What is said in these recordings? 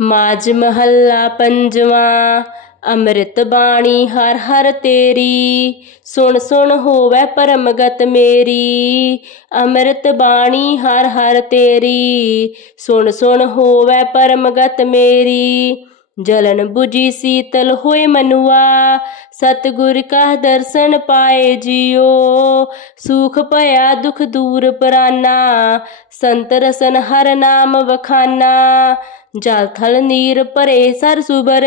ਮਾਜ ਮਹੱਲਾ ਪੰਜਵਾਂ, ਅੰਮ੍ਰਿਤ ਬਾਣੀ ਹਰ ਹਰ ਤੇਰੀ, ਸੁਣ ਸੁਣ ਹੋਵੇ ਪਰਮਗਤ ਮੇਰੀ, ਅੰਮ੍ਰਿਤ ਬਾਣੀ ਹਰ ਹਰ ਤੇਰੀ, ਸੁਣ ਸੁਣ ਹੋਵੇ ਪਰਮਗਤ ਮੇਰੀ, ਜਲਨ 부ਜੀ ਸੀਤਲ ਹੋਏ ਮਨੁਆ, ਸਤਿਗੁਰ ਕਾ ਦਰਸ਼ਨ ਪਾਏ ਜਿਉ, ਸੁਖ ਭਇਆ ਦੁਖ ਦੂਰ ਪਰਾਨਾ, ਸੰਤ ਰਸਨ ਹਰ ਨਾਮ ਵਖਾਨਾ ਜਲ ਥਲ ਨੀਰ ਭਰੇ ਸਰ ਸੁਬਰ,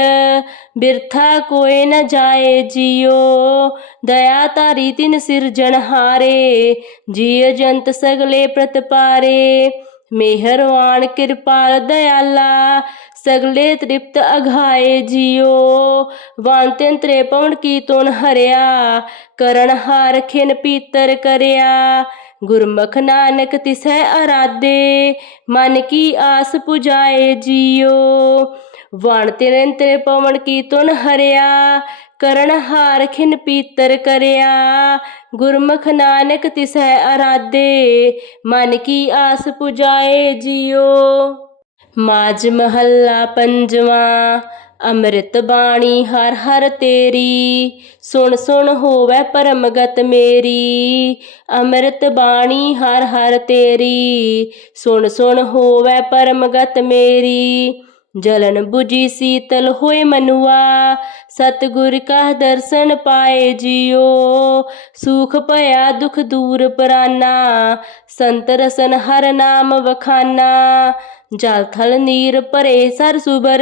ਬਿਰਥਾ ਕੋਏ ਨ ਜਾਏ ਜਿਉ ਦਇਆ ਧਾਰੀ ਤਿਨ ਸਿਰਜਣਹਾਰੇ ਜੀਅ ਜੰਤ ਸਗਲੇ ਪ੍ਰਤਪਾਰੇ ਮਿਹਰਵਾਨ ਕਿਰਪਾਲ ਦਇਆਲਾ, ਸਗਲੇ ਤ੍ਰਿਪਤ ਅਘਾਏ ਜਿਉ ਵਾਂਤਿਨ ਤ੍ਰੇ ਪਵਨ ਕੀ ਤੁਨ ਹਰਿਆ, ਕਰਨ ਹਾਰ ਖਿਨ ਪੀਤਰ ਕਰਿਆ। ਗੁਰਮੁਖ ਨਾਨਕ ਤਿਸੈ ਅਰਾਧੇ, ਮਨ ਕੀ ਆਸ ਪੁਜਾਏ ਜੀਓ। ਵਣ ਤਿਨ ਤ੍ਰੇ ਪਵਨ ਕੀ ਤੁਨ ਹਰਿਆ, ਕਰਨ ਹਾਰ ਖਿਨ ਪੀਤਰ ਕਰਿਆ। ਗੁਰਮੁਖ ਨਾਨਕ ਤਿਸੈ ਅਰਾਧੇ, ਮਨ ਕੀ ਆਸ ਪੁਜਾਏ ਜਿਉ ਮਾਜ ਮਹੱਲਾ ਪੰਜਵਾਂ ਅੰਮ੍ਰਿਤ ਬਾਣੀ ਹਰ ਹਰ ਤੇਰੀ। ਸੁਣ ਸੁਣ ਹੋਵੇ ਪਰਮਗਤ ਮੇਰੀ। ਅੰਮ੍ਰਿਤ ਬਾਣੀ ਹਰ ਹਰ ਤੇਰੀ। ਸੁਣ ਸੁਣ ਹੋਵੇ ਪਰਮਗਤ ਮੇਰੀ। ਜਲਨ 부ਜੀ ਸੀਤਲ ਹੋਏ ਮਨੁਆ। ਸਤਿਗੁਰ ਕਾ ਦਰਸ਼ਨ ਪਾਏ ਜਿਉ। ਸੁਖ ਭਇਆ ਦੁਖ ਦੂਰ ਪਰਾਨਾ। ਸੰਤ ਰਸਨ ਹਰ ਨਾਮ ਵਖਾਨਾ। ਜਲ ਥਲ ਨੀਰ ਭਰੇ ਸਰ ਸੁਬਰ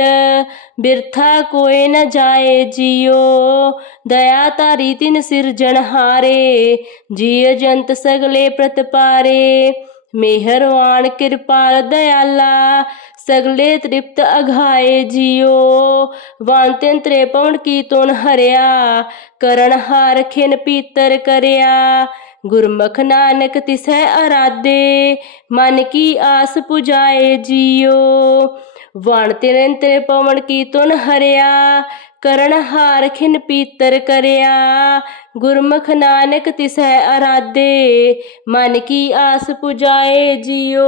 ਬਿਰਥਾ ਕੋਏ ਨ ਜਾਏ ਜਿਉ। ਦਇਆ ਧਾਰੀ ਤਿਨ ਸਿਰਜਣ ਹਾਰੇ ਜੀਅ ਜੰਤ ਸਗਲੇ ਪ੍ਰਤਪਾਰੇ ਮਿਹਰਵਾਨ ਕਿਰਪਾਲ ਦਇਆਲਾ ਸਗਲੇ ਤ੍ਰਿਪਤ ਅਘਾਏ ਜਿਉ। ਵਾਂਤਿਨ ਤ੍ਰੇ ਪਵਨ ਕੀ ਤੁਨ ਹਰਿਆ, ਕਰਨ ਹਾਰ ਖਿਨ ਪੀਤਰ ਕਰਿਆ। ਗੁਰਮੁਖ ਨਾਨਕ ਤਿਸੈ ਅਰਾਧੇ, ਮਨ ਕੀ ਆਸ ਪੁਜਾਏ ਜਿਉ ਵਣ ਤਿਨ ਤ੍ਰੇ ਪਵਨ ਕੀ ਤੁਨ ਹਰਿਆ, ਕਰਨ ਹਾਰ ਖਿਨ ਪੀਤਰ ਕਰਿਆ। ਗੁਰਮੁਖ ਨਾਨਕ ਤਿਸੈ ਅਰਾਧੇ, ਮਨ ਕੀ ਆਸ ਪੁਜਾਏ ਜਿਉ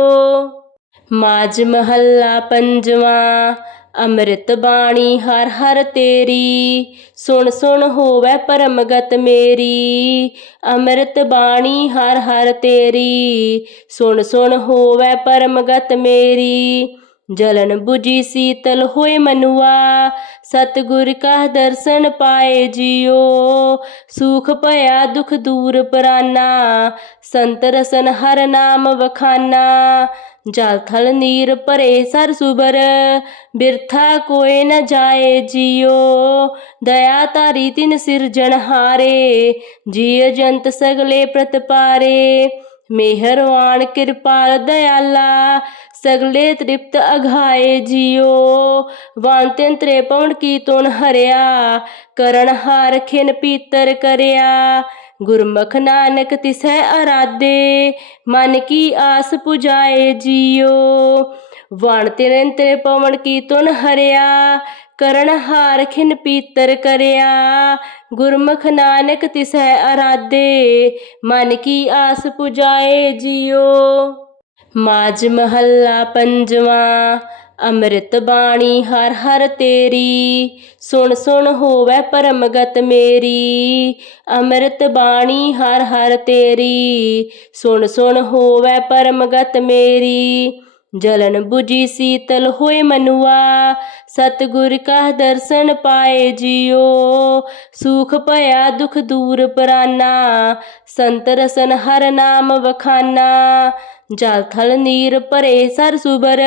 ਮਾਜ ਮਹੱਲਾ ਪੰਜਵਾਂ ਅੰਮ੍ਰਿਤ ਬਾਣੀ ਹਰ ਹਰ ਤੇਰੀ, ਸੁਣ ਸੁਣ ਹੋਵੇ ਪਰਮਗਤ ਮੇਰੀ। ਅੰਮ੍ਰਿਤ ਬਾਣੀ ਹਰ ਹਰ ਤੇਰੀ, ਸੁਣ ਸੁਣ ਹੋਵੇ ਪਰਮਗਤ ਮੇਰੀ। ਜਲਨ 부ਜੀ ਸੀਤਲ ਹੋਏ ਮਨੁਆ, ਸਤਿਗੁਰ ਕਾ ਦਰਸ਼ਨ ਪਾਏ ਜਿਉ। ਸੁਖ ਭਇਆ ਦੁਖ ਦੂਰ ਪਰਾਨਾ, ਸੰਤ ਰਸਨ ਹਰ ਨਾਮ ਵਖਾਨਾ। ਜਲ ਥਲ ਨੀਰ ਭਰੇ ਸਰ ਸੁਬਰ ਬਿਰਥਾ ਕੋਏ ਨ ਜਾਏ ਜਿਉ ਦਇਆ ਧਾਰੀ ਤਿਨ ਸਿਰਜਣਹਾਰੇ ਜੀਅ ਜੰਤ ਸਗਲੇ ਪ੍ਰਤਪਾਰੇ ਮਿਹਰਵਾਨ ਕਿਰਪਾਲ ਦਇਆਲਾ, ਸਗਲੇ ਤ੍ਰਿਪਤ ਅਘਾਏ ਜਿਉ ਵਾਂਤਿਨ ਤ੍ਰੇ ਪਵਨ ਕੀ ਤੁਨ ਹਰਿਆ, ਕਰਨ ਹਾਰ ਖਿਨ ਪੀਤਰ ਕਰਿਆ। ਗੁਰਮੁਖ ਨਾਨਕ ਤਿਸੈ ਅਰਾਧੇ, ਮਨ ਕੀ ਆਸ ਪੁਜਾਏ ਜੀਓ। ਵਣ ਤਿਨ ਤੇਰੇ ਪਵਨ ਕੀ ਤੁਨ ਹਰਿਆ, ਕਰਨ ਹਾਰ ਖਿਨ ਪੀਤਰ ਕਰਿਆ। ਗੁਰਮੁਖ ਨਾਨਕ ਤਿਸੈ ਅਰਾਧੇ, ਮਨ ਕੀ ਆਸ ਪੁਜਾਏ ਜਿਉ ਮਾਜ ਮਹੱਲਾ ਪੰਜਵਾਂ ਅੰਮ੍ਰਿਤ ਬਾਣੀ ਹਰ ਹਰ ਤੇਰੀ, ਸੁਣ ਸੁਣ ਹੋਵੇ ਪਰਮਗਤ ਮੇਰੀ। ਅੰਮ੍ਰਿਤ ਬਾਣੀ ਹਰ ਹਰ ਤੇਰੀ, ਸੁਣ ਸੁਣ ਹੋਵੇ ਪਰਮਗਤ ਮੇਰੀ। ਜਲਨ 부ਜੀ ਸੀਤਲ ਹੋਏ ਮਨੁਆ, ਸਤਿਗੁਰ ਕਾ ਦਰਸ਼ਨ ਪਾਏ ਜਿਉ ਸੁਖ ਭਇਆ ਦੁਖ ਦੂਰ ਪਰਾਨਾ, ਸੰਤ ਰਸਨ ਹਰ ਨਾਮ ਵਖਾਨਾ। ਜਲ ਥਲ ਨੀਰ ਭਰੇ ਸਰ ਸੁਬਰ,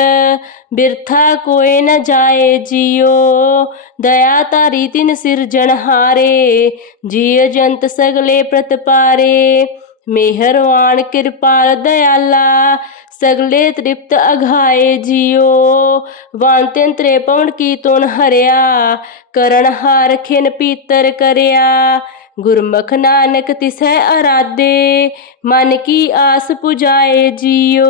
ਬਿਰਥਾ ਕੋਏ ਨ ਜਾਏ ਜਿਉ। ਦਇਆ ਧਾਰੀ ਤਿਨ ਸਿਰਜਣਹਾਰੇ ਜੀਅ ਜੰਤ ਸਗਲੇ ਪ੍ਰਤਪਾਰੇ ਮਿਹਰਵਾਨ ਕਿਰਪਾਲ ਦਇਆਲਾ, ਸਗਲੇ ਤ੍ਰਿਪਤ ਅਘਾਏ ਜਿਉ। ਵਾਂਤਿਨ ਤ੍ਰੇ ਪਵਨ ਕੀ ਤੁਨ ਹਰਿਆ, ਕਰਨ ਹਾਰ ਖਿਨ ਪੀਤਰ ਕਰਿਆ। ਗੁਰਮੁਖ ਨਾਨਕ ਤਿਸੈ ਅਰਾਧੇ, ਮਨ ਕੀ ਆਸ ਪੁਜਾਏ ਜੀਓ।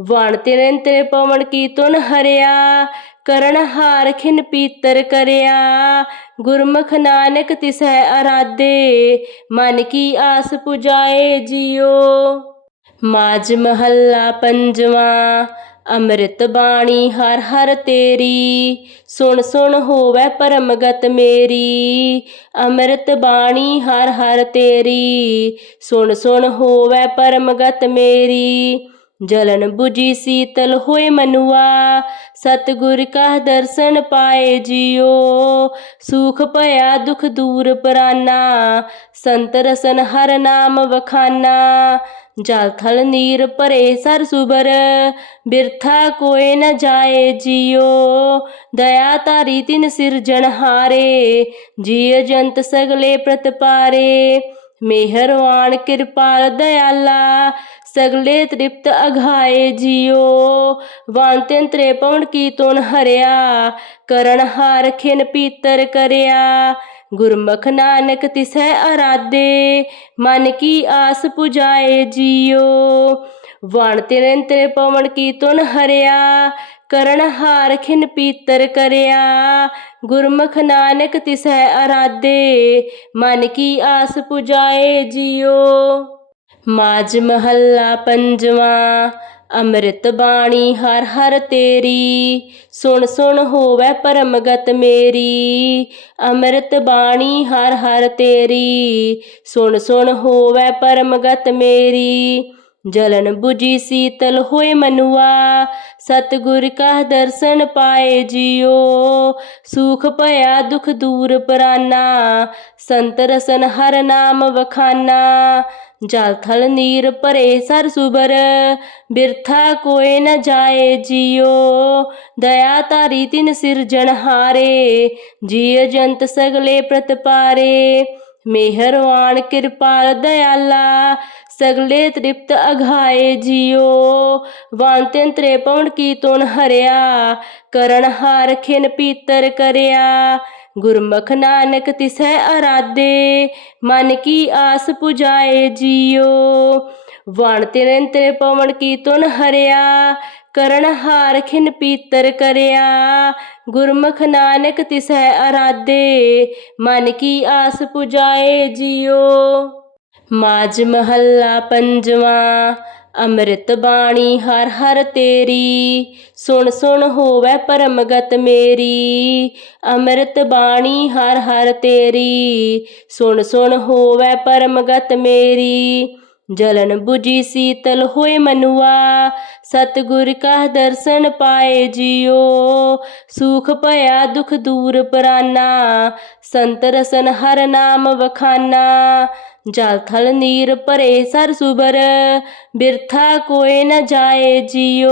ਵਣ ਤਿਨ ਪਵਨ ਕੀ ਤੁਨ ਹਰਿਆ, ਕਰਨ ਹਾਰ ਖਿਨ ਪੀਤਰ ਕਰਿਆ। ਗੁਰਮੁਖ ਨਾਨਕ ਤਿਸੈ ਅਰਾਧੇ, ਮਨ ਕੀ ਆਸ ਪੁਜਾਏ ਜਿਉ ਮਾਜ ਮਹੱਲਾ ਪੰਜਵਾਂ ਅੰਮ੍ਰਿਤ ਬਾਣੀ ਹਰ ਹਰ ਤੇਰੀ। ਸੁਣ ਸੁਣ ਹੋਵੇ ਪਰਮਗਤ ਮੇਰੀ। ਅੰਮ੍ਰਿਤ ਬਾਣੀ ਹਰ ਹਰ ਤੇਰੀ। ਸੁਣ ਸੁਣ ਹੋਵੇ ਪਰਮਗਤ ਮੇਰੀ। ਜਲਨ 부ਜੀ ਸੀਤਲ ਹੋਏ ਮਨੁਆ। ਸਤਿਗੁਰ ਕਾ ਦਰਸ਼ਨ ਪਾਏ ਜਿਉ। ਸੁਖ ਭਇਆ ਦੁਖ ਦੂਰ ਪਰਾਨਾ। ਸੰਤ ਰਸਨ ਹਰ ਨਾਮ ਵਖਾਨਾ। ਜਲ ਥਲ ਨੀਰ ਭਰੇ ਸਰ ਸੁਬਰ, ਬਿਰਥਾ ਕੋਏ ਨ ਜਾਏ ਜਿਉ ਦਇਆ ਧਾਰੀ ਤਿਨ ਸਿਰਜਣਹਾਰੇ ਜੀਅ ਜੰਤ ਸਗਲੇ ਪ੍ਰਤਪਾਰੇ ਮਿਹਰਵਾਨ ਕਿਰਪਾਲ ਦਇਆਲਾ ਸਗਲੇ ਤ੍ਰਿਪਤ ਅਘਾਏ ਜਿਉ ਵਾਂਤਿਨ ਤ੍ਰੇ ਪਵਨ ਕੀ ਤੁਨ ਹਰਿਆ, ਕਰਨ ਹਾਰ ਖਿਨ ਪੀਤਰ ਕਰਿਆ। ਗੁਰਮੁਖ ਨਾਨਕ ਤਿਸੈ ਅਰਾਧੇ, ਮਨ ਕੀ ਆਸ ਪੁਜਾਏ ਜਿਉ ਵਣ ਤਿਨ ਤ੍ਰੇ ਪਵਨ ਕੀ ਤੁਨ ਹਰਿਆ, ਕਰਨ ਹਾਰ ਖਿਨ ਪੀਤਰ ਕਰਿਆ। ਗੁਰਮੁਖ ਨਾਨਕ ਤਿਸੈ ਅਰਾਧੇ, ਮਨ ਕੀ ਆਸ ਪੁਜਾਏ ਜਿਉ ਮਾਜ ਮਹੱਲਾ ਪੰਜਵਾਂ ਅੰਮ੍ਰਿਤ ਬਾਣੀ ਹਰ ਹਰ ਤੇਰੀ, ਸੁਣ ਸੁਣ ਹੋਵੇ ਪਰਮਗਤ ਮੇਰੀ। ਅੰਮ੍ਰਿਤ ਬਾਣੀ ਹਰ ਹਰ ਤੇਰੀ, ਸੁਣ ਸੁਣ ਹੋਵੇ ਪਰਮਗਤ ਮੇਰੀ। ਜਲਨ 부ਜੀ ਸੀਤਲ ਹੋਏ ਮਨੁਆ, ਸਤਿਗੁਰ ਕਾ ਦਰਸ਼ਨ ਪਾਏ ਜਿਉ। ਸੁਖ ਭਇਆ ਦੁਖ ਦੂਰ ਪਰਾਨਾ, ਸੰਤ ਰਸਨ ਹਰ ਨਾਮ ਵਖਾਨਾ। ਜਲ ਥਲ ਨੀਰ ਭਰੇ ਸਰ ਸੁਬਰ, ਬਿਰਥਾ ਕੋਏ ਨ ਜਾਏ ਜਿਉ ਦਇਆ ਧਾਰੀ ਤਿਨ ਸਿਰਜਣਹਾਰੇ ਜੀਅ ਜੰਤ ਸਗਲੇ ਪ੍ਰਤਪਾਰੇ ਮਿਹਰਵਾਨ ਕਿਰਪਾਲ ਦਇਆਲਾ ਸਗਲੇ ਤ੍ਰਿਪਤ ਅਘਾਏ ਜਿਉ ਵਾਂਤਿਨ ਤ੍ਰੇ ਪਵਨ ਕੀ ਤੁਨ ਹਰਿਆ, ਕਰਨ ਹਾਰ ਖਿਨ ਪੀਤਰ ਕਰਿਆ। ਗੁਰਮੁਖ ਨਾਨਕ ਤਿਸੈ ਅਰਾਧੇ, ਮਨ ਕੀ ਆਸ ਪੁਜਾਏ ਜੀਓ। ਵਣ ਤਿਨ ਤ੍ਰੇ ਪਵਨ ਕੀ ਤੁਨ ਹਰਿਆ, ਕਰਨ ਹਾਰ ਖਿਨ ਪੀਤਰ ਕਰਿਆ। ਗੁਰਮੁਖ ਨਾਨਕ ਤਿਸੈ ਅਰਾਧੇ, ਮਨ ਕੀ ਆਸ ਪੁਜਾਏ ਜਿਉ ਮਾਜ ਮਹੱਲਾ ਪੰਜਵਾਂ ਅੰਮ੍ਰਿਤ ਬਾਣੀ ਹਰ ਹਰ ਤੇਰੀ, ਸੁਣ ਸੁਣ ਹੋਵੇ ਪਰਮਗਤ ਮੇਰੀ। ਅੰਮ੍ਰਿਤ ਬਾਣੀ ਹਰ ਹਰ ਤੇਰੀ, ਸੁਣ ਸੁਣ ਹੋਵੇ ਪਰਮਗਤ ਮੇਰੀ। ਜਲਨ 부ਜੀ ਸੀਤਲ ਹੋਏ ਮਨੁਆ, ਸਤਿਗੁਰ ਕਾ ਦਰਸ਼ਨ ਪਾਏ ਜਿਉ ਸੁਖ ਭਇਆ ਦੁਖ ਦੂਰ ਪਰਾਨਾ, ਸੰਤ ਰਸਨ ਹਰ ਨਾਮ ਵਖਾਨਾ। ਜਲ ਥਲ ਨੀਰ ਭਰੇ ਸਰ ਸੁਬਰ, ਬਿਰਥਾ ਕੋਏ ਨ ਜਾਏ ਜਿਉ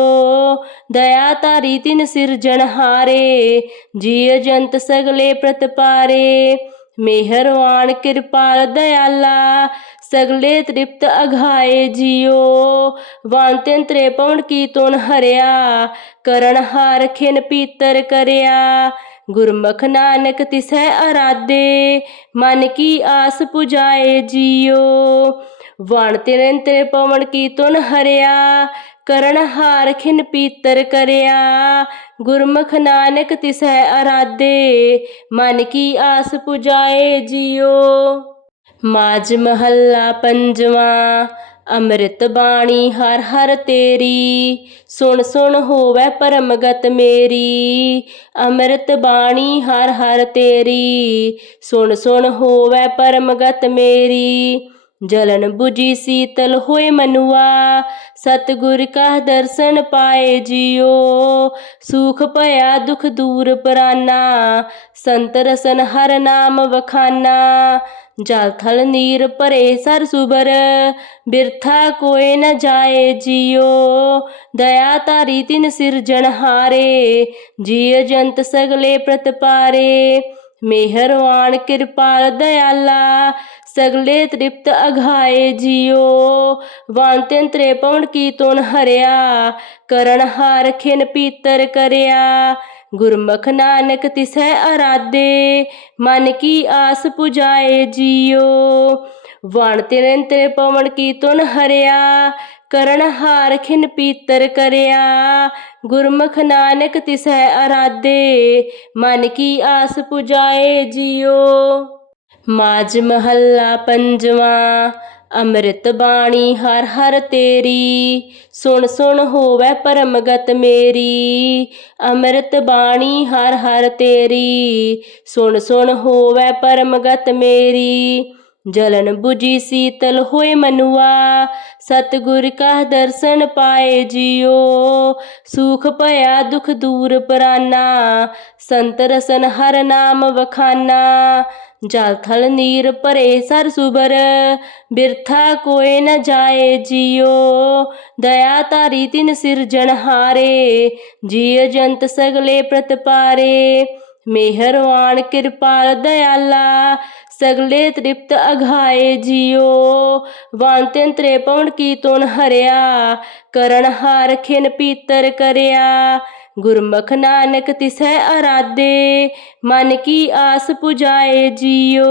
ਦਇਆ ਧਾਰੀ ਤਿਨ ਸਿਰਜਣ ਹਾਰੇ, ਜੀਅ ਜੰਤ ਸਗਲੇ ਪ੍ਰਤਪਾਰੇ ਮਿਹਰਵਾਨ ਕਿਰਪਾਲ ਦਇਆਲਾ ਸਗਲੇ ਤ੍ਰਿਪਤ ਅਘਾਏ ਜਿਉ ਵਾਂਤਿਨ ਤ੍ਰੇ ਪਵਨ ਕੀ ਤੁਨ ਹਰਿਆ, ਕਰਨ ਹਾਰ ਖਿਨ ਪੀਤਰ ਕਰਿਆ। ਗੁਰਮੁਖ ਨਾਨਕ ਤਿਸੈ ਅਰਾਧੇ, ਮਨ ਕੀ ਆਸ ਪੁਜਾਏ ਜਿਉ ਵਣ ਤਿਨ ਤ੍ਰੇ ਪਵਨ ਕੀ ਤੁਨ ਹਰਿਆ, ਕਰਨ ਹਾਰ ਖਿਨ ਪੀਤਰ ਕਰਿਆ। ਗੁਰਮੁਖ ਨਾਨਕ ਤਿਸੈ ਅਰਾਧੇ, ਮਨ ਕੀ ਆਸ ਪੁਜਾਏ ਜਿਉ ਮਾਜ ਮਹੱਲਾ ਪੰਜਵਾਂ ਅੰਮ੍ਰਿਤ ਬਾਣੀ ਹਰ ਹਰ ਤੇਰੀ, ਸੁਣ ਸੁਣ ਹੋਵੇ ਪਰਮਗਤ ਮੇਰੀ। ਅੰਮ੍ਰਿਤ ਬਾਣੀ ਹਰ ਹਰ ਤੇਰੀ, ਸੁਣ ਸੁਣ ਹੋਵੇ ਪਰਮਗਤ ਮੇਰੀ। ਜਲਨ 부ਜੀ ਸੀਤਲ ਹੋਏ ਮਨੁਆ, ਸਤਿਗੁਰ ਕਾ ਦਰਸ਼ਨ ਪਾਏ ਜਿਉ। ਸੁਖ ਭਇਆ ਦੁਖ ਦੂਰ ਪਰਾਨਾ, ਸੰਤ ਰਸਨ ਹਰ ਨਾਮ ਵਖਾਨਾ। ਜਲ ਥਲ ਨੀਰ ਭਰੇ ਸਰ ਸੁਬਰ, ਬਿਰਥਾ ਕੋਏ ਨ ਜਾਏ ਜਿਉ ਦਇਆ ਧਾਰੀ ਤਿਨ ਸਿਰਜਣਹਾਰੇ ਜੀਅ ਜੰਤ ਸਗਲੇ ਪ੍ਰਤਪਾਰੇ ਮਿਹਰਵਾਨ ਕਿਰਪਾਲ ਦਇਆਲਾ, ਸਗਲੇ ਤ੍ਰਿਪਤ ਅਘਾਏ ਜਿਉ ਵਾਂਤਿਨ ਤ੍ਰੇ ਪਵਨ ਕੀ ਤੁਨ ਹਰਿਆ, ਕਰਨ ਹਾਰ ਖਿਨ ਪੀਤਰ ਕਰਿਆ। ਗੁਰਮੁਖ ਨਾਨਕ ਤਿਸੈ ਅਰਾਧੇ ਮਨ ਕੀ ਆਸ ਪੁਜਾਏ ਜਿਉ ਵਣ ਤਿਨ ਤ੍ਰੇ ਪਵਨ ਕੀ ਤੁਨ ਹਰਿਆ ਕਰਨ ਹਾਰ ਖਿਨ ਪੀਤਰ ਕਰਿਆ ਗੁਰਮੁਖ ਨਾਨਕ ਤਿਸੈ ਅਰਾਧੇ ਮਨ ਕੀ ਆਸ ਪੁਜਾਏ ਜਿਉ ਮਾਜ ਮਹੱਲਾ ਪੰਜਵਾਂ ਅੰਮ੍ਰਿਤ ਬਾਣੀ ਹਰ ਹਰ ਤੇਰੀ, ਸੁਣ ਸੁਣ ਹੋਵੇ ਪਰਮਗਤ ਮੇਰੀ। ਅੰਮ੍ਰਿਤ ਬਾਣੀ ਹਰ ਹਰ ਤੇਰੀ, ਸੁਣ ਸੁਣ ਹੋਵੇ ਪਰਮਗਤ ਮੇਰੀ। ਜਲਨ 부ਜੀ ਸੀਤਲ ਹੋਏ ਮਨੁਆ, ਸਤਿਗੁਰ ਕਾ ਦਰਸ਼ਨ ਪਾਏ ਜਿਉ। ਸੁਖ ਭਇਆ ਦੁਖ ਦੂਰ ਪਰਾਨਾ, ਸੰਤ ਰਸਨ ਹਰ ਨਾਮ ਵਖਾਨਾ। ਜਲ ਥਲ ਨੀਰ ਭਰੇ ਸਰ ਸੁਬਰ, ਬਿਰਥਾ ਕੋਏ ਨ ਜਾਏ ਜਿਉ। ਦਇਆ ਧਾਰੀ ਤਿਨ ਸਿਰਜਣ ਹਾਰੇ, ਜੀਅ ਜੰਤ ਸਗਲੇ ਪ੍ਰਤਪਾਰੇ ਮਿਹਰਵਾਨ ਕਿਰਪਾਲ ਦਇਆਲਾ ਸਗਲੇ ਤ੍ਰਿਪਤ ਅਘਾਏ ਜਿਉ। ਵਾਂਤਨ ਤ੍ਰੇ ਪਵਨ ਕੀ ਤੁਨ ਹਰਿਆ, ਕਰਨ ਹਾਰ ਖਿਨ ਪੀਤਰ ਕਰਿਆ। ਗੁਰਮੁਖ ਨਾਨਕ ਤਿਸੈ ਅਰਾਧੇ ਮਨ ਕੀ ਆਸ ਪੁਜਾਏ ਜਿਉ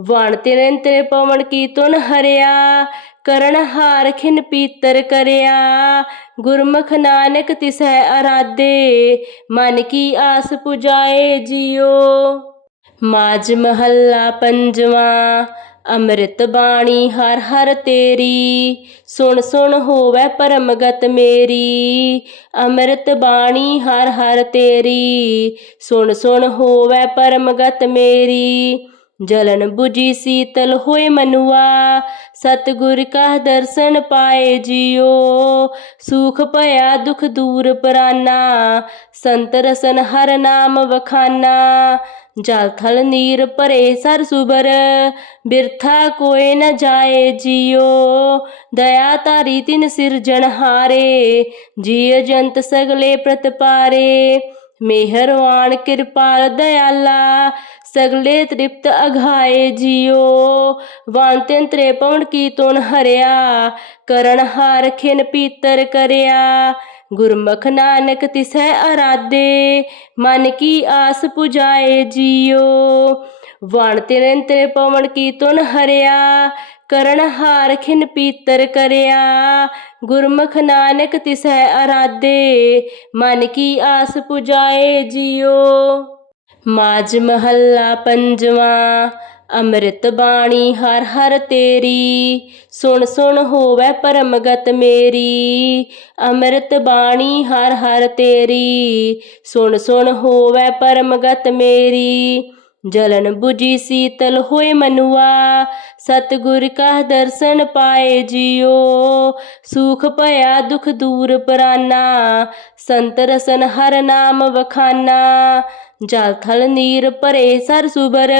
ਵਣ ਤਿਰਨ ਤ੍ਰੇ ਪਵਨ ਕੀ ਤੁਨ ਹਰਿਆ ਕਰਨ ਹਾਰ ਖਿਨ ਪੀਤਰ ਕਰਿਆ ਗੁਰਮੁਖ ਨਾਨਕ ਤਿਸੈ ਅਰਾਧੇ ਮਨ ਕੀ ਆਸ ਪੁਜਾਏ ਜਿਉ ਮਾਜ ਮਹੱਲਾ ਪੰਜਵਾਂ ਅੰਮ੍ਰਿਤ ਬਾਣੀ ਹਰ ਹਰ ਤੇਰੀ, ਸੁਣ ਸੁਣ ਹੋਵੇ ਪਰਮਗਤ ਮੇਰੀ। ਅੰਮ੍ਰਿਤ ਬਾਣੀ ਹਰ ਹਰ ਤੇਰੀ, ਸੁਣ ਸੁਣ ਹੋਵੇ ਪਰਮਗਤ ਮੇਰੀ। ਜਲਨ 부ਜੀ ਸੀਤਲ ਹੋਏ ਮਨੁਆ, ਸਤਿਗੁਰ ਕਾ ਦਰਸ਼ਨ ਪਾਏ ਜਿਉ। ਸੁਖ ਭਇਆ ਦੁਖ ਦੂਰ ਪਰਾਨਾ, ਸੰਤ ਰਸਨ ਹਰ ਨਾਮ ਵਖਾਨਾ। ਜਲ ਥਲ ਨੀਰ ਭਰੇ ਸਰ ਸੁਬਰ ਬਿਰਥਾ ਕੋਏ ਨ ਜਾਏ ਜਿਉ ਦਇਆ ਧਾਰੀ ਤਿਨ ਸਿਰਜਣਹਾਰੇ ਜੀਅ ਜੰਤ ਸਗਲੇ ਪ੍ਰਤਪਾਰੇ ਮਿਹਰਵਾਨ ਕਿਰਪਾਲ ਦਇਆਲਾ, ਸਗਲੇ ਤ੍ਰਿਪਤ ਅਘਾਏ ਜਿਉ ਵਾਂਤਨ ਤ੍ਰੇ ਪਵਨ ਕੀ ਤੁਨ ਹਰਿਆ, ਕਰਨ ਹਾਰ ਖਿਨ ਪੀਤਰ ਕਰਿਆ। ਗੁਰਮੁਖ ਨਾਨਕ ਤਿਸੈ ਅਰਾਧੇ, ਮਨ ਕੀ ਆਸ ਪੁਜਾਏ ਜਿਉ ਵਣ ਤਿਰਨ ਤੇਰੇ ਪਵਨ ਕੀ ਤੁਨ ਹਰਿਆ, ਕਰਨ ਹਾਰ ਖਿਨ ਪੀਤਰ ਕਰਿਆ। ਗੁਰਮੁਖ ਨਾਨਕ ਤਿਸੈ ਅਰਾਧੇ, ਮਨ ਕੀ ਆਸ ਪੁਜਾਏ ਜਿਉ ਮਾਜ ਮਹੱਲਾ ਪੰਜਵਾਂ ਅੰਮ੍ਰਿਤ ਬਾਣੀ ਹਰ ਹਰ ਤੇਰੀ, ਸੁਣ ਸੁਣ ਹੋਵੇ ਪਰਮਗਤ ਮੇਰੀ। ਅੰਮ੍ਰਿਤ ਬਾਣੀ ਹਰ ਹਰ ਤੇਰੀ, ਸੁਣ ਸੁਣ ਹੋਵੇ ਪਰਮਗਤ ਮੇਰੀ। ਜਲਨ 부ਜੀ ਸੀਤਲ ਹੋਏ ਮਨੁਆ, ਸਤਿਗੁਰ ਕਾ ਦਰਸ਼ਨ ਪਾਏ ਜਿਉ ਸੁਖ ਭਇਆ ਦੁਖ ਦੂਰ ਪਰਾਨਾ, ਸੰਤ ਰਸਨ ਹਰ ਨਾਮ ਵਖਾਨਾ। ਜਲ ਥਲ ਨੀਰ ਭਰੇ ਸਰ ਸੁਬਰ,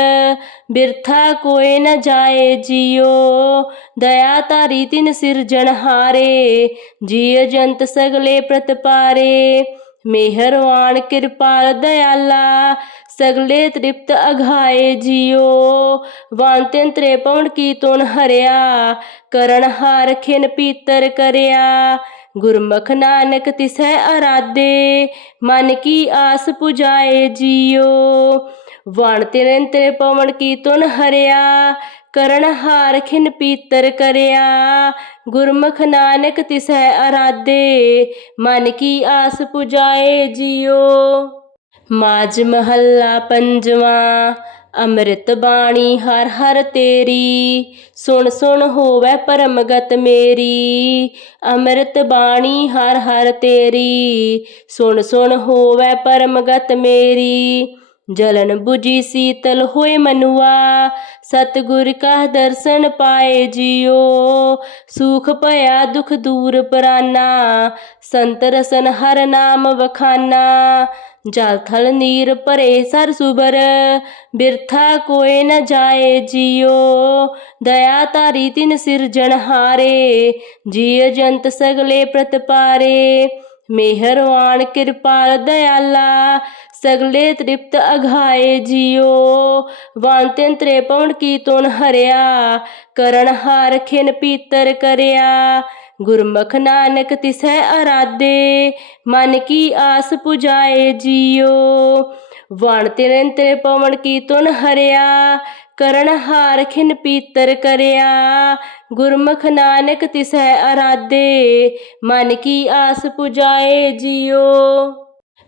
ਬਿਰਥਾ ਕੋਏ ਨ ਜਾਏ ਜਿਉ ਦਇਆ ਧਾਰੀ ਤਿਨ ਸਿਰਜਣਹਾਰੇ ਜੀਅ ਜੰਤ ਸਗਲੇ ਪ੍ਰਤਪਾਰੇ ਮਿਹਰਵਾਨ ਕਿਰਪਾਲ ਦਇਆਲਾ, ਸਗਲੇ ਤ੍ਰਿਪਤ ਅਘਾਏ ਜਿਉ ਵਾਂਤਨ ਤ੍ਰੇ ਪਵਨ ਕੀ ਤੁਨ ਹਰਿਆ, ਕਰਨ ਹਾਰ ਖਿਨ ਪੀਤਰ ਕਰਿਆ। ਗੁਰਮੁਖ ਨਾਨਕ ਤਿਸੈ ਅਰਾਧੇ, ਮਨ ਕੀ ਆਸ ਪੁਜਾਏ ਜੀਓ। ਵਣ ਤਿਰਨ ਪਵਨ ਕੀ ਤੁਨ ਹਰਿਆ, ਕਰਨ ਹਾਰ ਖਿਨ ਪੀਤਰ ਕਰਿਆ। ਗੁਰਮੁਖ ਨਾਨਕ ਤਿਸੈ ਅਰਾਧੇ, ਮਨ ਕੀ ਆਸ ਪੁਜਾਏ ਜਿਉ ਮਾਜ ਮਹੱਲਾ ਪੰਜਵਾਂ ਅੰਮ੍ਰਿਤ ਬਾਣੀ ਹਰ ਹਰ ਤੇਰੀ। ਸੁਣ ਸੁਣ ਹੋਵੇ ਪਰਮਗਤ ਮੇਰੀ। ਅੰਮ੍ਰਿਤ ਬਾਣੀ ਹਰ ਹਰ ਤੇਰੀ। ਸੁਣ ਸੁਣ ਹੋਵੇ ਪਰਮਗਤ ਮੇਰੀ। ਜਲਨ 부ਜੀ ਸੀਤਲ ਹੋਏ ਮਨੁਆ। ਸਤਿਗੁਰ ਕਾ ਦਰਸ਼ਨ ਪਾਏ ਜਿਉ। ਸੁਖ ਭਇਆ ਦੁਖ ਦੂਰ ਪਰਾਨਾ। ਸੰਤ ਰਸਨ ਹਰ ਨਾਮ ਵਖਾਨਾ। ਜਲ ਥਲ ਨੀਰ ਭਰੇ ਸਰ ਸੁਬਰ, ਬਿਰਥਾ ਕੋਏ ਨ ਜਾਏ ਜਿਉ ਦਇਆ ਧਾਰੀ ਤਿਨ ਸਿਰਜਣਹਾਰੇ ਜੀਅ ਜੰਤ ਸਗਲੇ ਪ੍ਰਤਪਾਰੇ ਮਿਹਰਵਾਨ ਕਿਰਪਾਲ ਦਇਆਲਾ ਸਗਲੇ ਤ੍ਰਿਪਤ ਅਘਾਏ ਜਿਉ ਵਾਂਤਨ ਤ੍ਰੇ ਪਵਨ ਕੀ ਤੁਨ ਹਰਿਆ, ਕਰਨ ਹਾਰ ਖਿਨ ਪੀਤਰ ਕਰਿਆ। ਗੁਰਮੁਖ ਨਾਨਕ ਤਿਸੈ ਅਰਾਧੇ, ਮਨ ਕੀ ਆਸ ਪੁਜਾਏ ਜਿਉ ਵਣ ਤਿਰਨ ਤ੍ਰੇ ਪਵਨ ਕੀ ਤੁਨ ਹਰਿਆ, ਕਰਨ ਹਾਰ ਖਿਨ ਪੀਤਰ ਕਰਿਆ। ਗੁਰਮੁਖ ਨਾਨਕ ਤਿਸੈ ਅਰਾਧੇ, ਮਨ ਕੀ ਆਸ ਪੁਜਾਏ ਜਿਉ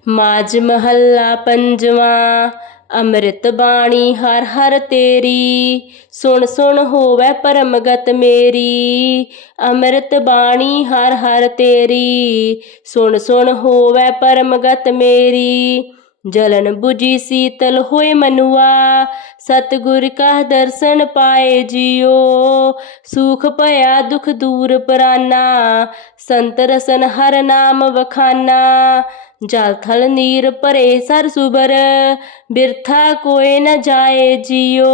ਮਾਜ ਮਹੱਲਾ ਪੰਜਵਾਂ ਅੰਮ੍ਰਿਤ ਬਾਣੀ ਹਰ ਹਰ ਤੇਰੀ, ਸੁਣ ਸੁਣ ਹੋਵੇ ਪਰਮਗਤ ਮੇਰੀ। ਅੰਮ੍ਰਿਤ ਬਾਣੀ ਹਰ ਹਰ ਤੇਰੀ, ਸੁਣ ਸੁਣ ਹੋਵੇ ਪਰਮਗਤ ਮੇਰੀ। ਜਲਨ 부ਜੀ ਸੀਤਲ ਹੋਏ ਮਨੁਆ, ਸਤਿਗੁਰ ਕਾ ਦਰਸ਼ਨ ਪਾਏ ਜਿਉ। ਸੁਖ ਭਇਆ ਦੁਖ ਦੂਰ ਪਰਾਨਾ, ਸੰਤ ਰਸਨ ਹਰ ਨਾਮ ਵਖਾਨਾ। ਜਲ ਥਲ ਨੀਰ ਭਰੇ ਸਰ ਸੁਬਰ, ਬਿਰਥਾ ਕੋਏ ਨ ਜਾਏ ਜਿਉ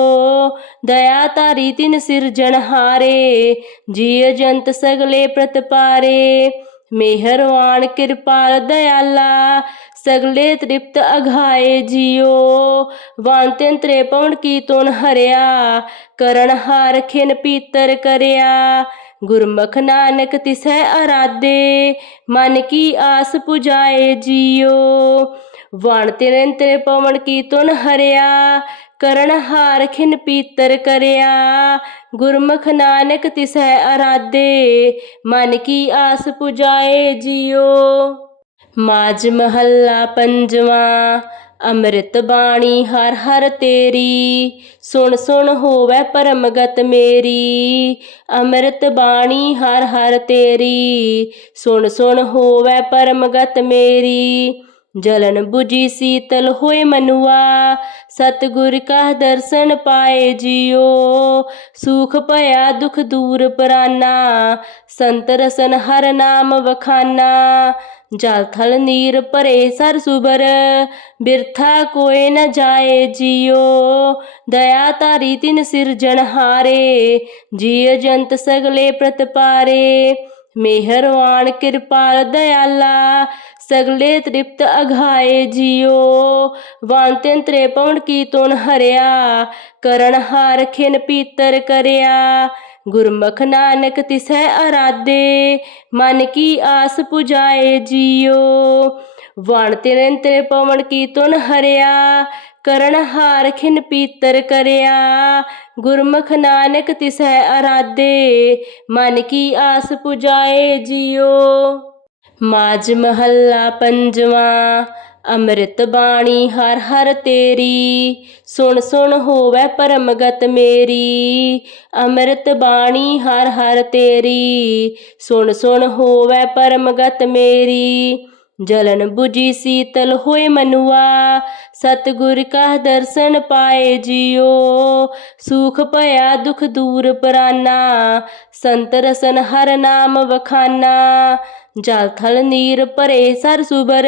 ਦਇਆ ਧਾਰੀ ਤਿਨ ਸਿਰਜਣਹਾਰੇ ਜੀਅ ਜੰਤ ਸਗਲੇ ਪ੍ਰਤਪਾਰੇ ਮਿਹਰਵਾਨ ਕਿਰਪਾਲ ਦਇਆਲਾ ਸਗਲੇ ਤ੍ਰਿਪਤ ਅਘਾਏ ਜਿਉ ਵਾਂਤਿਨ ਤ੍ਰੇ ਪਵਨ ਕੀ ਤੁਨ ਹਰਿਆ, ਕਰਨ ਹਾਰ ਖਿਨ ਪੀਤਰ ਕਰਿਆ। ਗੁਰਮੁਖ ਨਾਨਕ ਤਿਸੈ ਅਰਾਧੇ ਮਨ ਕੀ ਆਸ ਪੁਜਾਏ ਜੀਓ। ਵਣ ਤਿਨ ਤ੍ਰੇ ਪਵਨ ਕੀ ਤੁਨ ਹਰਿਆ, ਕਰਨ ਹਾਰ ਖਿਨ ਪੀਤਰ ਕਰਿਆ। ਗੁਰਮੁਖ ਨਾਨਕ ਤਿਸੈ ਅਰਾਧੇ ਮਨ ਕੀ ਆਸ ਪੁਜਾਏ ਜਿਉ ਮਾਜ ਮਹੱਲਾ ਪੰਜਵਾਂ ਅੰਮ੍ਰਿਤ ਬਾਣੀ ਹਰ ਹਰ ਤੇਰੀ, ਸੁਣ ਸੁਣ ਹੋਵੇ ਪਰਮਗਤ ਮੇਰੀ। ਅੰਮ੍ਰਿਤ ਬਾਣੀ ਹਰ ਹਰ ਤੇਰੀ, ਸੁਣ ਸੁਣ ਹੋਵੇ ਪਰਮਗਤ ਮੇਰੀ। ਜਲਨ 부ਜੀ ਸੀਤਲ ਹੋਏ ਮਨੁਆ, ਸਤਿਗੁਰ ਕਾ ਦਰਸ਼ਨ ਪਾਏ ਜਿਉ ਸੁਖ ਭਇਆ ਦੁਖ ਦੂਰ ਪਰਾਨਾ, ਸੰਤ ਰਸਨ ਹਰ ਨਾਮ ਵਖਾਨਾ। ਜਲ ਥਲ ਨੀਰ ਭਰੇ ਸਰ ਸੁਬਰ, ਬਿਰਥਾ ਕੋਏ ਨ ਜਾਏ ਜਿਉ ਦਇਆ ਧਾਰੀ ਤਿਨ ਸਿਰਜਣ ਹਾਰੇ, ਜੀਅ ਜੰਤ ਸਗਲੇ ਪ੍ਰਤਪਾਰੇ ਮਿਹਰਵਾਨ ਕਿਰਪਾਲ ਦਇਆਲਾ ਸਗਲੇ ਤ੍ਰਿਪਤ ਅਘਾਏ ਜਿਉ ਵਾਂਤਿਨ ਤ੍ਰੇ ਪਵਨ ਕੀ ਤੁਨ ਹਰਿਆ, ਕਰਨ ਹਾਰ ਖਿਨ ਪੀਤਰ ਕਰਿਆ। ਗੁਰਮੁਖ ਨਾਨਕ ਤਿਸੈ ਅਰਾਧੇ, ਮਨ ਕੀ ਆਸ ਪੁਜਾਏ ਜਿਉ ਵਣ ਤਿਨ ਤ੍ਰੇ ਪਵਨ ਕੀ ਤੁਨ ਹਰਿਆ, ਕਰਨ ਹਾਰ ਖਿਨ ਪੀਤਰ ਕਰਿਆ। ਗੁਰਮੁਖ ਨਾਨਕ ਤਿਸੈ ਅਰਾਧੇ, ਮਨ ਕੀ ਆਸ ਪੁਜਾਏ ਜਿਉ ਮਾਜ ਮਹੱਲਾ ਪੰਜਵਾਂ ਅੰਮ੍ਰਿਤ ਬਾਣੀ ਹਰ ਹਰ ਤੇਰੀ, ਸੁਣ ਸੁਣ ਹੋਵੇ ਪਰਮਗਤ ਮੇਰੀ। ਅੰਮ੍ਰਿਤ ਬਾਣੀ ਹਰ ਹਰ ਤੇਰੀ, ਸੁਣ ਸੁਣ ਹੋਵੇ ਪਰਮਗਤ ਮੇਰੀ। ਜਲਨ 부ਜੀ ਸੀਤਲ ਹੋਏ ਮਨੁਆ, ਸਤਿਗੁਰ ਕਾ ਦਰਸ਼ਨ ਪਾਏ ਜਿਉ। ਸੁਖ ਭਇਆ ਦੁਖ ਦੂਰ ਪਰਾਨਾ, ਸੰਤ ਰਸਨ ਹਰ ਨਾਮ ਵਖਾਨਾ। ਜਲ ਥਲ ਨੀਰ ਭਰੇ ਸਰ ਸੁਬਰ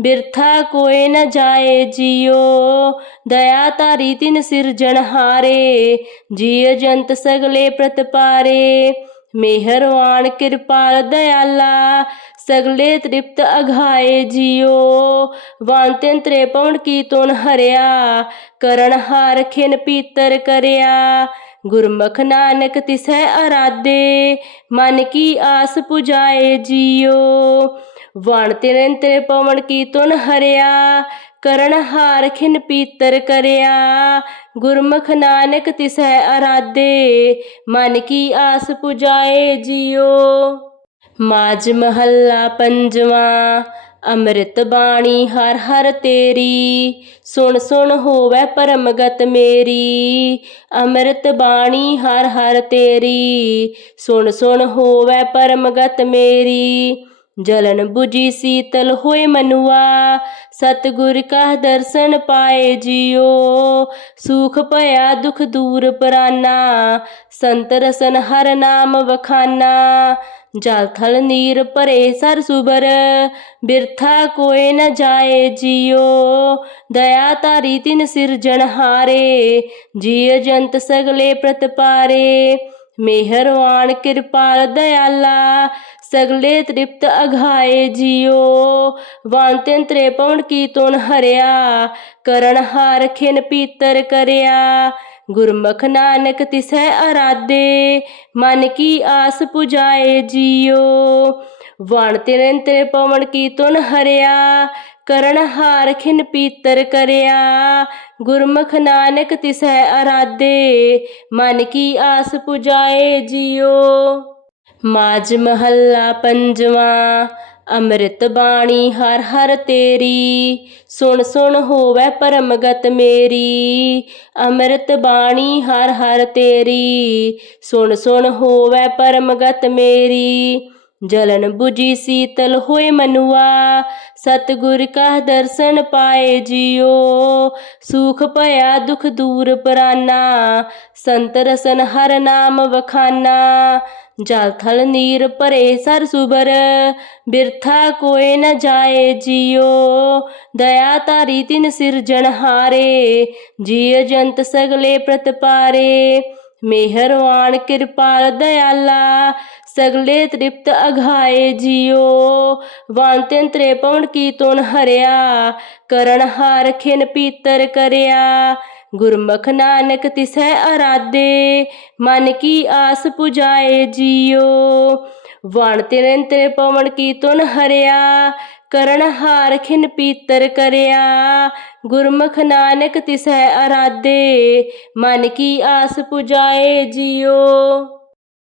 ਬਿਰਥਾ ਕੋਏ ਨ ਜਾਏ ਜਿਉ ਦਇਆ ਧਾਰੀ ਤਿਨ ਸਿਰਜਣਹਾਰੇ ਜੀਅ ਜੰਤ ਸਗਲੇ ਪ੍ਰਤਪਾਰੇ ਮਿਹਰਵਾਨ ਕਿਰਪਾਲ ਦਇਆਲਾ, ਸਗਲੇ ਤ੍ਰਿਪਤ ਅਘਾਏ ਜਿਉ ਵਾਂਤਿਨ ਤ੍ਰੇ ਪਵਨ ਕੀ ਤੁਨ ਹਰਿਆ, ਕਰਨ ਹਾਰ ਖਿਨ ਪੀਤਰ ਕਰਿਆ। ਗੁਰਮੁਖ ਨਾਨਕ ਤਿਸੈ ਅਰਾਧੇ ਮਨ ਕੀ ਆਸ ਪੁਜਾਏ ਜਿਉ ਵਣ ਤਿਨ ਤ੍ਰੇ ਪਵਨ ਕੀ ਤੁਨ ਹਰਿਆ ਕਰਨ ਹਾਰ ਖਿਨ ਪੀਤਰ ਕਰਿਆ ਗੁਰਮੁਖ ਨਾਨਕ ਤਿਸੈ ਅਰਾਧੇ ਮਨ ਕੀ ਆਸ ਪੁਜਾਏ ਜਿਉ ਮਾਜ ਮਹੱਲਾ ਪੰਜਵਾਂ ਅੰਮ੍ਰਿਤ ਬਾਣੀ ਹਰ ਹਰ ਤੇਰੀ, ਸੁਣ ਸੁਣ ਹੋਵੇ ਪਰਮਗਤ ਮੇਰੀ। ਅੰਮ੍ਰਿਤ ਬਾਣੀ ਹਰ ਹਰ ਤੇਰੀ, ਸੁਣ ਸੁਣ ਹੋਵੇ ਪਰਮਗਤ ਮੇਰੀ। ਜਲਨ 부ਜੀ ਸੀਤਲ ਹੋਏ ਮਨੁਆ, ਸਤਿਗੁਰ ਕਾ ਦਰਸ਼ਨ ਪਾਏ ਜਿਉ ਸੁਖ ਭਇਆ ਦੁਖ ਦੂਰ ਪਰਾਨਾ, ਸੰਤ ਰਸਨ ਹਰ ਨਾਮ ਵਖਾਨਾ। ਜਲ ਥਲ ਨੀਰ ਭਰੇ ਸਰ ਸੁਬਰ, ਬਿਰਥਾ ਕੋਏ ਨ ਜਾਏ ਜਿਉ। ਦਇਆ ਧਾਰੀ ਤਿਨ ਸਿਰਜਣਹਾਰੇ ਜੀਅ ਜੰਤ ਸਗਲੇ ਪ੍ਰਤਪਾਰੇ ਮਿਹਰਵਾਨ ਕਿਰਪਾਲ ਦਇਆਲਾ, ਸਗਲੇ ਤ੍ਰਿਪਤ ਅਘਾਏ ਜਿਉ। ਵਾਂਤਿਨ ਤ੍ਰੇ ਪਵਨ ਕੀ ਤੁਨ ਹਰਿਆ, ਕਰਨ ਹਾਰ ਖਿਨ ਪੀਤਰ ਕਰਿਆ। ਗੁਰਮੁਖ ਨਾਨਕ ਤਿਸੈ ਅਰਾਧੇ, ਮਨ ਕੀ ਆਸ ਪੁਜਾਏ ਜਿਉ ਵਣ ਤਿਨ ਤ੍ਰੇ ਪਵਨ ਕੀ ਤੁਨ ਹਰਿਆ, ਕਰਨ ਹਾਰ ਖਿਨ ਪੀਤਰ ਕਰਿਆ। ਗੁਰਮੁਖ ਨਾਨਕ ਤਿਸੈ ਅਰਾਧੇ, ਮਨ ਕੀ ਆਸ ਪੁਜਾਏ ਜਿਉ ਮਾਜ ਮਹੱਲਾ ਪੰਜਵਾਂ ਅੰਮ੍ਰਿਤ ਬਾਣੀ ਹਰ ਹਰ ਤੇਰੀ, ਸੁਣ ਸੁਣ ਹੋਵੇ ਪਰਮਗਤ ਮੇਰੀ। ਅੰਮ੍ਰਿਤ ਬਾਣੀ ਹਰ ਹਰ ਤੇਰੀ, ਸੁਣ ਸੁਣ ਹੋਵੇ ਪਰਮਗਤ ਮੇਰੀ। ਜਲਨ 부ਜੀ ਸੀਤਲ ਹੋਏ ਮਨੁਆ, ਸਤਿਗੁਰ ਕਾ ਦਰਸ਼ਨ ਪਾਏ ਜਿਉ। ਸੁਖ ਭਇਆ ਦੁਖ ਦੂਰ ਪਰਾਨਾ, ਸੰਤ ਰਸਨ ਹਰ ਨਾਮ ਵਖਾਨਾ। ਜਲ ਥਲ ਨੀਰ ਭਰੇ ਸਰ ਸੁਬਰ ਬਿਰਥਾ ਕੋਏ ਨ ਜਾਏ ਜਿਉ ਦਇਆ ਧਾਰੀ ਤਿਨ ਸਿਰਜਣਹਾਰੇ ਜੀਅ ਜੰਤ ਸਗਲੇ ਪ੍ਰਤਪਾਰੇ ਮਿਹਰਵਾਨ ਕਿਰਪਾਲ ਦਇਆਲਾ, ਸਗਲੇ ਤ੍ਰਿਪਤ ਅਘਾਏ ਜਿਉ ਵਾਂਤਿਨ ਤ੍ਰੇ ਪਵਨ ਕੀ ਤੁਨ ਹਰਿਆ, ਕਰਨ ਹਾਰ ਖਿਨ ਪੀਤਰ ਕਰਿਆ। ਗੁਰਮੁਖ ਨਾਨਕ ਤਿਸੈ ਅਰਾਧੇ, ਮਨ ਕੀ ਆਸ ਪੁਜਾਏ ਜਿਉ ਵਣ ਤਿਨ ਤ੍ਰੇ ਪਵਨ ਕੀ ਤੁਨ ਹਰਿਆ, ਕਰਨ ਹਾਰ ਖਿਨ ਪੀਤਰ ਕਰਿਆ। ਗੁਰਮੁਖ ਨਾਨਕ ਤਿਸੈ ਅਰਾਧੇ, ਮਨ ਕੀ ਆਸ ਪੁਜਾਏ ਜਿਉ